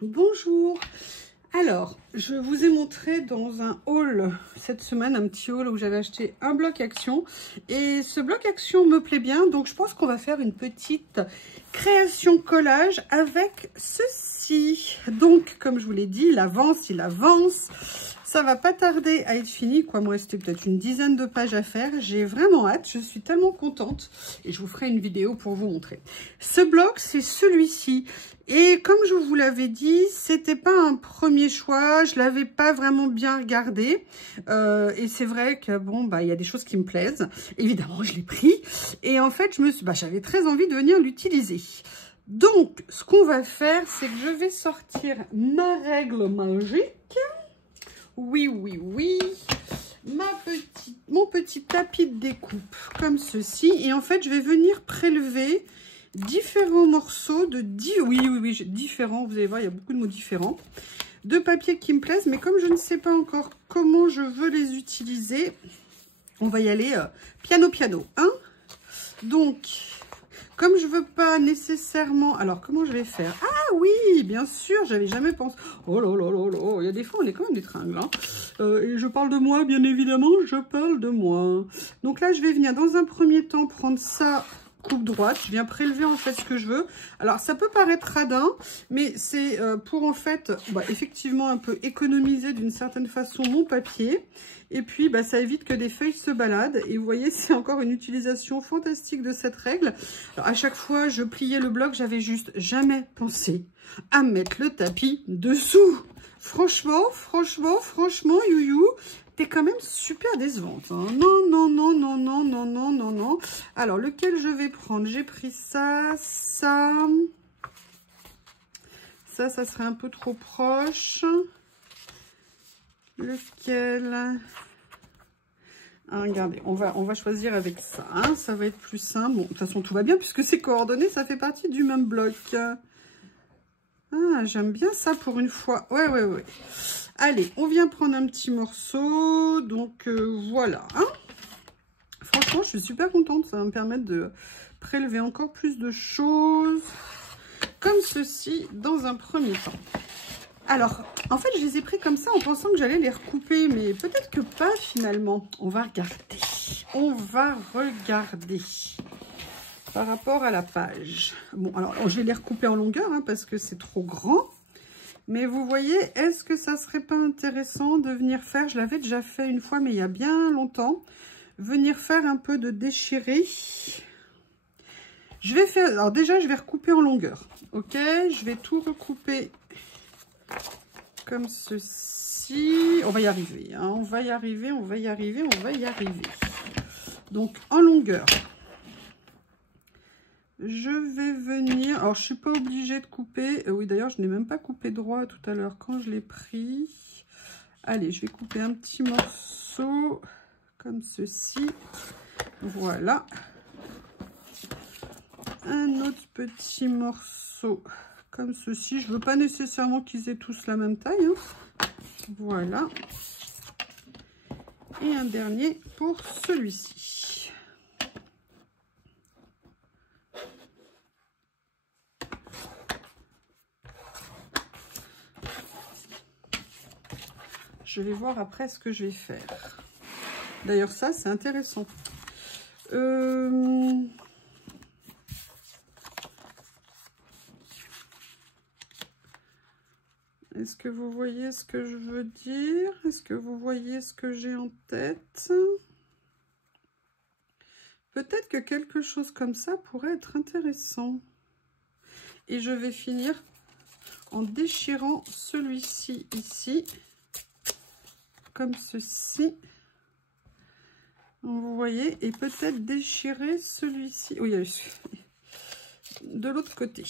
Bonjour. Alors, je vous ai montré dans un haul cette semaine, un petit haul où j'avais acheté un bloc action. Et ce bloc action me plaît bien, donc je pense qu'on va faire une petite création collage avec ceci. Donc, comme je vous l'ai dit, il avance. Ça va pas tarder à être fini, quoi. Moi, c'était peut-être une dizaine de pages à faire. J'ai vraiment hâte, je suis tellement contente. Et je vous ferai une vidéo pour vous montrer. Ce bloc, c'est celui-ci. Et comme je vous l'avais dit, c'était pas un premier choix. Je l'avais pas vraiment bien regardé. Et c'est vrai que, bon, bah, il y a des choses qui me plaisent. Évidemment, je l'ai pris. Et en fait, j'avais très envie de venir l'utiliser. Donc, ce qu'on va faire, c'est que je vais sortir ma règle magique. Oui. Mon petit tapis de découpe, comme ceci. Et en fait, je vais venir prélever différents morceaux de... différents, vous allez voir, il y a beaucoup de mots différents. De papier qui me plaisent, mais comme je ne sais pas encore comment je veux les utiliser, on va y aller piano, hein. Donc... Comme je veux pas nécessairement... Alors, comment je vais faire? Ah oui, bien sûr, j'avais jamais pensé... Oh là là là là, il y a des fois, on est quand même des tringles. Hein. Et je parle de moi, bien évidemment, je parle de moi. Donc là, je vais venir dans un premier temps prendre ça, coupe droite. Je viens prélever en fait ce que je veux. Alors, ça peut paraître radin, mais c'est pour en fait, effectivement, un peu économiser d'une certaine façon mon papier. Et puis, ça évite que des feuilles se baladent. Et vous voyez, c'est encore une utilisation fantastique de cette règle. Alors, à chaque fois, je pliais le bloc, j'avais juste jamais pensé à mettre le tapis dessous. Franchement, Youyou, t'es quand même super décevante. Hein. Non. Alors, lequel je vais prendre? J'ai pris ça. Ça serait un peu trop proche. Lequel? Ah, regardez, on va choisir avec ça. Hein, ça va être plus simple. Bon, de toute façon, tout va bien puisque c'est coordonné. Ça fait partie du même bloc. Ah, j'aime bien ça pour une fois. Ouais. Allez, on vient prendre un petit morceau. Donc, voilà. Hein. Franchement, je suis super contente. Ça va me permettre de prélever encore plus de choses. Comme ceci, dans un premier temps. Alors, en fait, je les ai pris comme ça en pensant que j'allais les recouper, mais peut-être que pas finalement. On va regarder. Par rapport à la page. Bon, alors, je vais les recouper en longueur, hein, parce que c'est trop grand. Mais vous voyez, est-ce que ça serait pas intéressant de venir faire, je l'avais déjà fait une fois, mais il y a bien longtemps, venir faire un peu de déchiré. Je vais faire, alors déjà, je vais recouper en longueur. Ok, je vais tout recouper comme ceci. On va y arriver, hein. On va y arriver. Donc, en longueur, je vais venir... Alors, je ne suis pas obligée de couper. Oui, d'ailleurs, je n'ai même pas coupé droit tout à l'heure quand je l'ai pris. Allez, je vais couper un petit morceau comme ceci. Voilà. Un autre petit morceau comme ceci. Je ne veux pas nécessairement qu'ils aient tous la même taille. Hein. Voilà. Et un dernier pour celui-ci. Je vais voir après ce que je vais faire. D'ailleurs, ça, c'est intéressant. Est-ce que vous voyez ce que je veux dire? Est-ce que vous voyez ce que j'ai en tête? Peut-être que quelque chose comme ça pourrait être intéressant. Et je vais finir en déchirant celui-ci ici. Comme ceci. Vous voyez? Et peut-être déchirer celui-ci. Oui, de l'autre côté.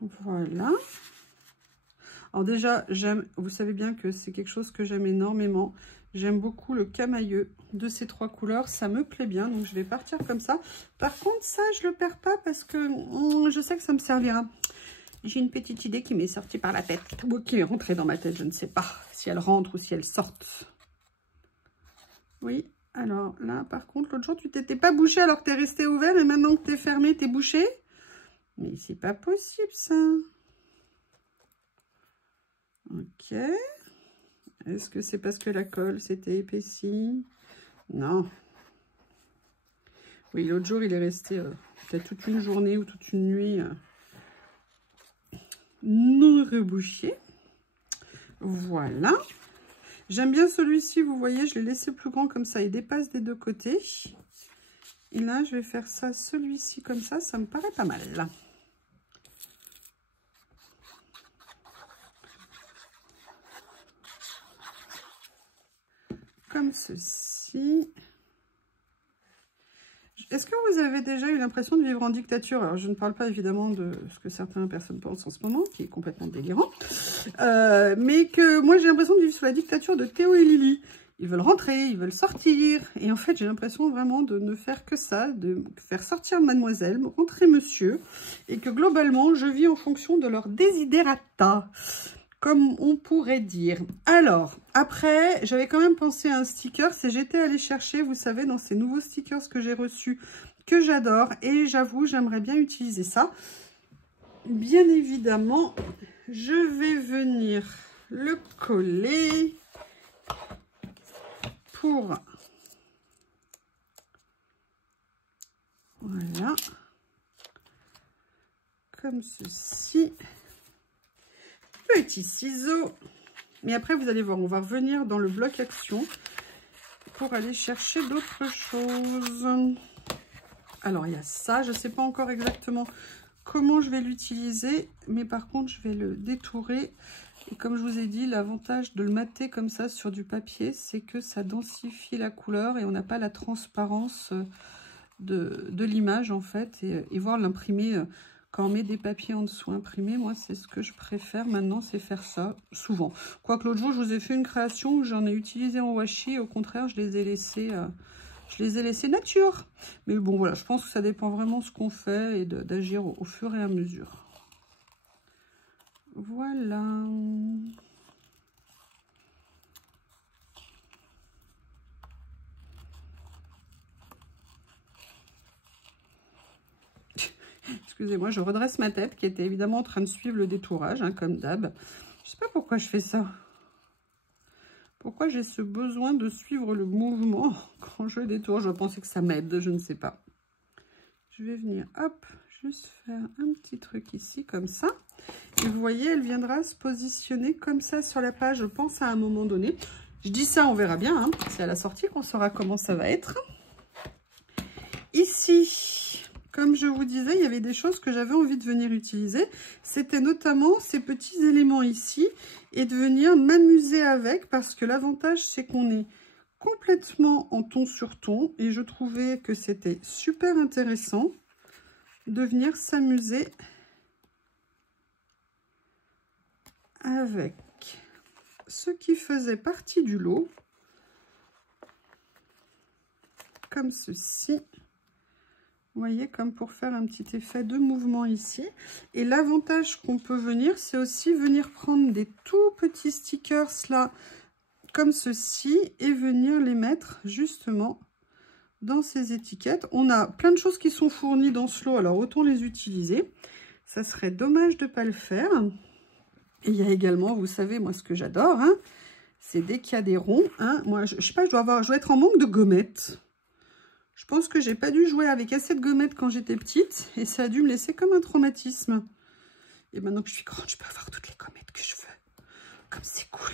Voilà. Alors déjà, j'aime, vous savez bien que c'est quelque chose que j'aime énormément. J'aime beaucoup le camailleux de ces trois couleurs. Ça me plaît bien, donc je vais partir comme ça. Par contre, ça, je le perds pas parce que je sais que ça me servira. J'ai une petite idée qui m'est sortie par la tête. Ou qui est rentrée dans ma tête, je ne sais pas si elle rentre ou si elle sort. Oui, alors là, par contre, l'autre jour, tu t'étais pas bouché alors que tu es resté ouvert et maintenant que tu es fermé, tu es bouché. Mais c'est pas possible, ça. Ok. Est-ce que c'est parce que la colle s'était épaissie? Non. Oui, l'autre jour, il est resté peut-être toute une journée ou toute une nuit non rebouché. Voilà. J'aime bien celui-ci, vous voyez, je l'ai laissé plus grand comme ça, il dépasse des deux côtés. Et là, je vais faire ça, celui-ci comme ça me paraît pas mal. Là. Comme ceci. Est-ce que vous avez déjà eu l'impression de vivre en dictature? Alors, je ne parle pas évidemment de ce que certaines personnes pensent en ce moment, qui est complètement délirant. Mais que moi, j'ai l'impression de vivre sous la dictature de Théo et Lily. Ils veulent rentrer, ils veulent sortir. Et en fait, j'ai l'impression vraiment de ne faire que ça, de faire sortir mademoiselle, rentrer monsieur. Et que globalement, je vis en fonction de leur desiderata, comme on pourrait dire. Alors, après, j'avais quand même pensé à un sticker. C'est j'étais allée chercher, vous savez, dans ces nouveaux stickers que j'ai reçus, que j'adore. Et j'avoue, j'aimerais bien utiliser ça. Bien évidemment, je vais venir le coller pour... Voilà. Comme ceci. Petit ciseau. Mais après, vous allez voir, on va revenir dans le bloc action pour aller chercher d'autres choses. Alors, il y a ça. Je ne sais pas encore exactement comment je vais l'utiliser. Mais par contre, je vais le détourer. Et comme je vous ai dit, l'avantage de le mater comme ça sur du papier, c'est que ça densifie la couleur et on n'a pas la transparence de l'image, en fait. Et voir l'imprimer... Quand on met des papiers en dessous imprimés, moi, c'est ce que je préfère maintenant, c'est faire ça, souvent. Quoique l'autre jour, je vous ai fait une création où j'en ai utilisé en washi. Au contraire, je les ai laissés nature. Mais bon, voilà, je pense que ça dépend vraiment de ce qu'on fait et d'agir au fur et à mesure. Voilà. Excusez-moi, je redresse ma tête qui était évidemment en train de suivre le détourage, hein, comme d'hab. Je sais pas pourquoi je fais ça. Pourquoi j'ai ce besoin de suivre le mouvement quand je détourne? Je pensais que ça m'aide, je ne sais pas. Je vais venir, hop, juste faire un petit truc ici, comme ça. Et vous voyez, elle viendra se positionner comme ça sur la page, je pense, à un moment donné. Je dis ça, on verra bien. Hein. C'est à la sortie qu'on saura comment ça va être. Ici, comme je vous disais, il y avait des choses que j'avais envie de venir utiliser. C'était notamment ces petits éléments ici et de venir m'amuser avec parce que l'avantage, c'est qu'on est complètement en ton sur ton et je trouvais que c'était super intéressant de venir s'amuser avec ce qui faisait partie du lot, comme ceci. Vous voyez, comme pour faire un petit effet de mouvement ici. Et l'avantage qu'on peut venir, c'est aussi venir prendre des tout petits stickers là, comme ceci, et venir les mettre justement dans ces étiquettes. On a plein de choses qui sont fournies dans ce lot, alors autant les utiliser. Ça serait dommage de ne pas le faire. Et il y a également, vous savez, moi, ce que j'adore, hein, c'est dès qu'il y a des ronds. Hein, moi, je sais pas, je dois être en manque de gommettes. Je pense que j'ai pas dû jouer avec assez de gommettes quand j'étais petite et ça a dû me laisser comme un traumatisme. Et maintenant que je suis grande, je peux avoir toutes les gommettes que je veux. Comme c'est cool.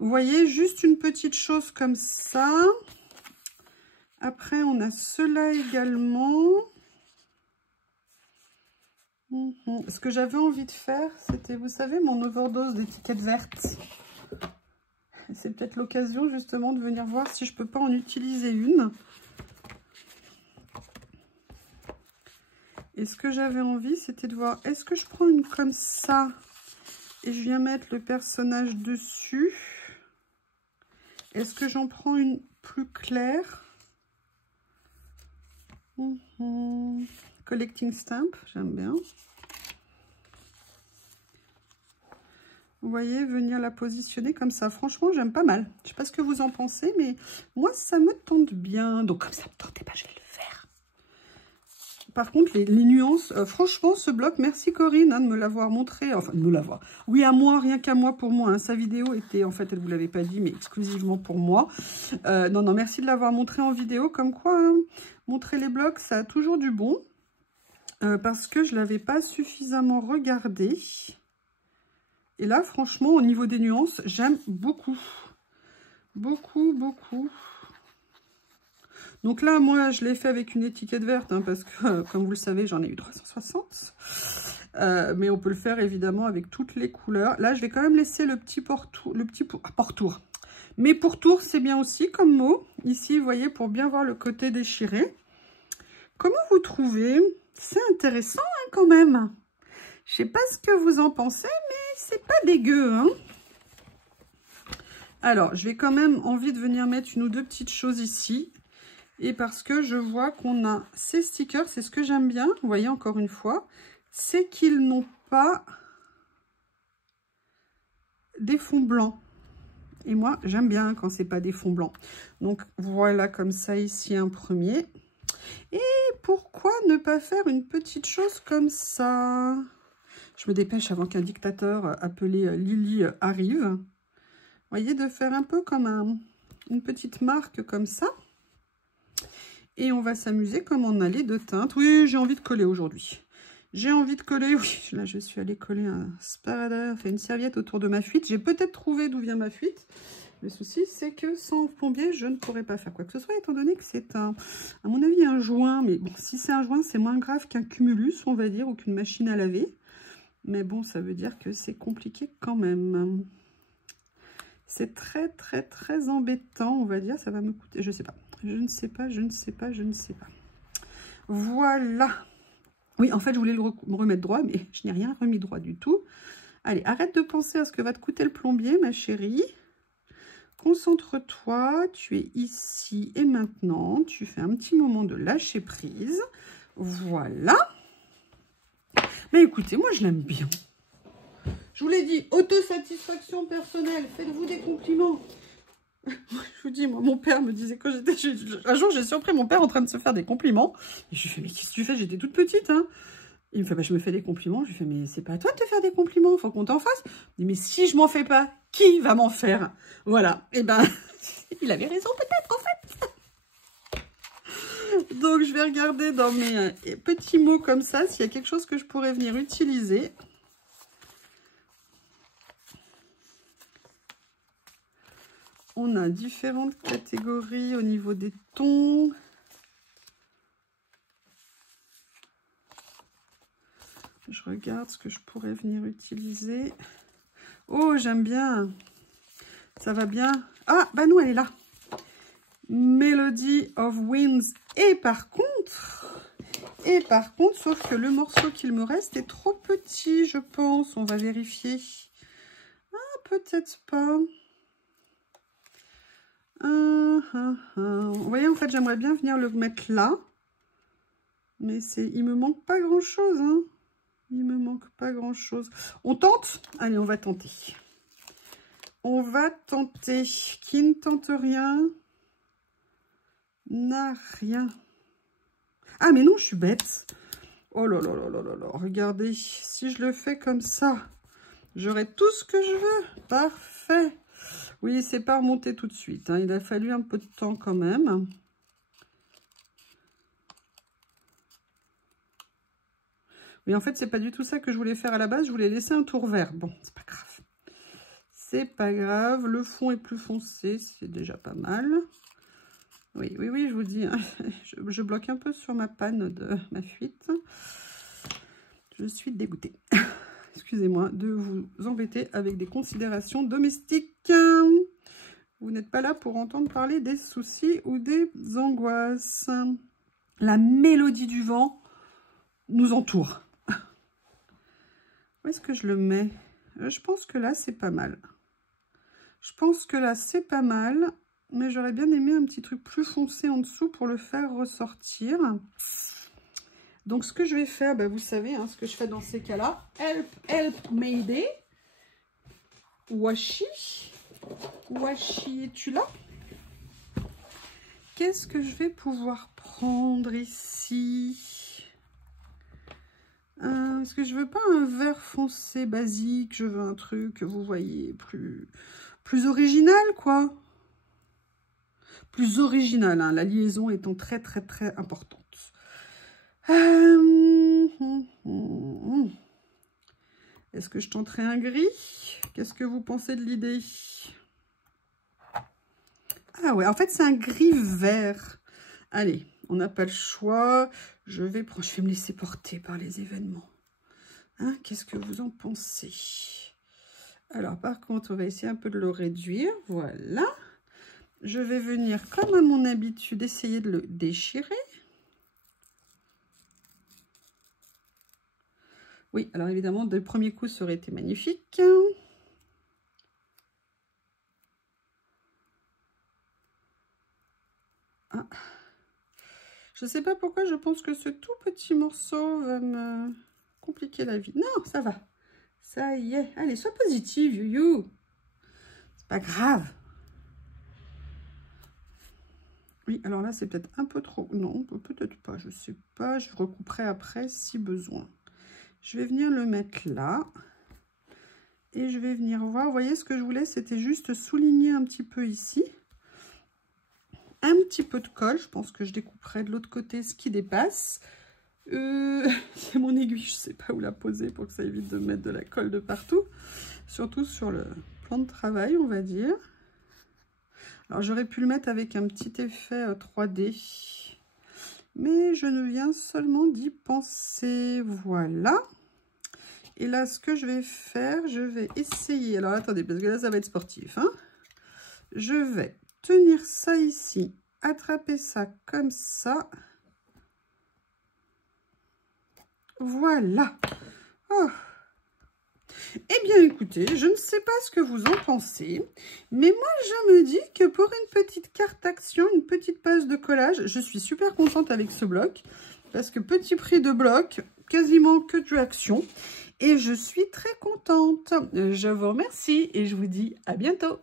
Vous voyez, juste une petite chose comme ça. Après, on a cela également. Ce que j'avais envie de faire, c'était, vous savez, mon overdose d'étiquettes vertes. C'est peut-être l'occasion justement de venir voir si je peux pas en utiliser une. Et ce que j'avais envie, c'était de voir, est-ce que je prends une comme ça et je viens mettre le personnage dessus? Est-ce que j'en prends une plus claire? Collecting stamp, j'aime bien. Vous voyez, venir la positionner comme ça. Franchement, j'aime pas mal. Je sais pas ce que vous en pensez, mais moi, ça me tente bien. Donc, comme ça me tentait pas, je vais le faire. Par contre, les nuances, franchement, ce bloc, merci Corinne hein, de me l'avoir montré. Enfin, de me l'avoir. Oui, à moi, rien qu'à moi, pour moi. Hein. Sa vidéo était, en fait, elle ne vous l'avait pas dit, mais exclusivement pour moi. Non, non, merci de l'avoir montré en vidéo. Comme quoi, hein, montrer les blocs, ça a toujours du bon. Parce que je ne l'avais pas suffisamment regardé. Et là, franchement, au niveau des nuances, j'aime beaucoup. Beaucoup, beaucoup. Donc là, moi, je l'ai fait avec une étiquette verte, hein, parce que, comme vous le savez, j'en ai eu 360. Mais on peut le faire, évidemment, avec toutes les couleurs. Là, je vais quand même laisser le petit pourtour. Mais pourtour, c'est bien aussi comme mot. Ici, vous voyez, pour bien voir le côté déchiré. Comment vous trouvez? C'est intéressant, hein, quand même. Je sais pas ce que vous en pensez, mais c'est pas dégueu, hein. Alors, je vais quand même envie de venir mettre une ou deux petites choses ici. Et parce que je vois qu'on a ces stickers, c'est ce que j'aime bien, vous voyez encore une fois, c'est qu'ils n'ont pas des fonds blancs. Et moi, j'aime bien quand c'est pas des fonds blancs. Donc voilà comme ça ici un premier. Et pourquoi ne pas faire une petite chose comme ça? Je me dépêche avant qu'un dictateur appelé Lily arrive. Vous voyez, de faire un peu comme une petite marque comme ça. Et on va s'amuser comme on a les deux teintes. Oui, j'ai envie de coller aujourd'hui. J'ai envie de coller. Oui, là, je suis allée coller un sparadrap, une serviette autour de ma fuite. J'ai peut-être trouvé d'où vient ma fuite. Le souci, c'est que sans plombier, je ne pourrais pas faire quoi que ce soit, étant donné que c'est à mon avis, un joint. Mais bon, si c'est un joint, c'est moins grave qu'un cumulus, on va dire, ou qu'une machine à laver. Mais bon, ça veut dire que c'est compliqué quand même. C'est très, très, très embêtant, on va dire. Ça va me coûter, je sais pas. Je ne sais pas, je ne sais pas, je ne sais pas. Voilà. Oui, en fait, je voulais me remettre droit, mais je n'ai rien remis droit du tout. Allez, arrête de penser à ce que va te coûter le plombier, ma chérie. Concentre-toi, tu es ici et maintenant. Tu fais un petit moment de lâcher prise. Voilà. Mais écoutez, moi, je l'aime bien. Je vous l'ai dit, autosatisfaction personnelle. Faites-vous des compliments. Je vous dis, moi, mon père me disait quand j'étais... Un jour, j'ai surpris mon père en train de se faire des compliments. Et je lui fais, mais qu'est-ce que tu fais? J'étais toute petite, hein. Il me fait, bah, je me fais des compliments. Je lui fais, mais c'est pas à toi de te faire des compliments, faut qu'on t'en fasse. Il dit, mais si je m'en fais pas, qui va m'en faire? Voilà. Et ben, il avait raison peut-être, en fait. Donc, je vais regarder dans mes petits mots comme ça, s'il y a quelque chose que je pourrais venir utiliser. On a différentes catégories au niveau des tons. Je regarde ce que je pourrais venir utiliser. Oh, j'aime bien. Ça va bien. Ah, bah non, elle est là. Melody of Winds. Et par contre, sauf que le morceau qu'il me reste est trop petit, je pense. On va vérifier. Ah, peut-être pas. Vous voyez, en fait, j'aimerais bien venir le mettre là. Mais il me manque pas grand-chose, hein. Il me manque pas grand-chose. On tente? Allez, on va tenter. On va tenter. Qui ne tente rien n'a rien. Ah, mais non, je suis bête. Oh là là là là là là. Regardez, si je le fais comme ça, j'aurai tout ce que je veux. Parfait. Oui, c'est pas remonté tout de suite, hein. Il a fallu un peu de temps quand même. Mais en fait, c'est pas du tout ça que je voulais faire à la base. Je voulais laisser un tour vert. Bon, c'est pas grave. C'est pas grave. Le fond est plus foncé. C'est déjà pas mal. Oui, oui, oui, je vous dis. Hein, je bloque un peu sur ma panne de ma fuite. Je suis dégoûtée. Excusez-moi de vous embêter avec des considérations domestiques. Vous n'êtes pas là pour entendre parler des soucis ou des angoisses. La mélodie du vent nous entoure. Où est-ce que je le mets? Je pense que là, c'est pas mal. Je pense que là, c'est pas mal. Mais j'aurais bien aimé un petit truc plus foncé en dessous pour le faire ressortir. Donc, ce que je vais faire, bah, vous savez, hein, ce que je fais dans ces cas-là. Help, help, Mayday. Washi. Washi, es-tu là? Qu'est-ce que je vais pouvoir prendre ici? Est-ce que je veux pas un vert foncé basique? Je veux un truc, vous voyez, plus original, quoi. Plus original, hein, la liaison étant très, très, très importante. Est-ce que je tenterai un gris? Qu'est-ce que vous pensez de l'idée? Ah ouais, en fait, c'est un gris vert. Allez, on n'a pas le choix. Je vais me laisser porter par les événements. Hein, qu'est-ce que vous en pensez? Alors, par contre, on va essayer un peu de le réduire. Voilà. Je vais venir, comme à mon habitude, essayer de le déchirer. Oui, alors évidemment, de premier coup, ça aurait été magnifique. Ah. Je ne sais pas pourquoi je pense que ce tout petit morceau va me compliquer la vie. Non, ça va. Ça y est. Allez, sois positive, Youyou. C'est pas grave. Oui, alors là, c'est peut-être un peu trop... Non, peut-être pas, je sais pas. Je recouperai après si besoin. Je vais venir le mettre là. Et je vais venir voir. Vous voyez, ce que je voulais, c'était juste souligner un petit peu ici. Un petit peu de colle. Je pense que je découperai de l'autre côté ce qui dépasse. C'est mon aiguille, je ne sais pas où la poser pour que ça évite de mettre de la colle de partout. Surtout sur le plan de travail, on va dire. Alors, j'aurais pu le mettre avec un petit effet 3D. Mais je ne viens seulement d'y penser. Voilà. Et là, ce que je vais faire, je vais essayer... Alors, attendez, parce que là, ça va être sportif. Hein. Je vais tenir ça ici, attraper ça comme ça. Voilà. Oh. Eh bien, écoutez, je ne sais pas ce que vous en pensez, mais moi, je me dis que pour une petite carte action, une petite page de collage, je suis super contente avec ce bloc, parce que petit prix de bloc, quasiment que de action, et je suis très contente. Je vous remercie et je vous dis à bientôt.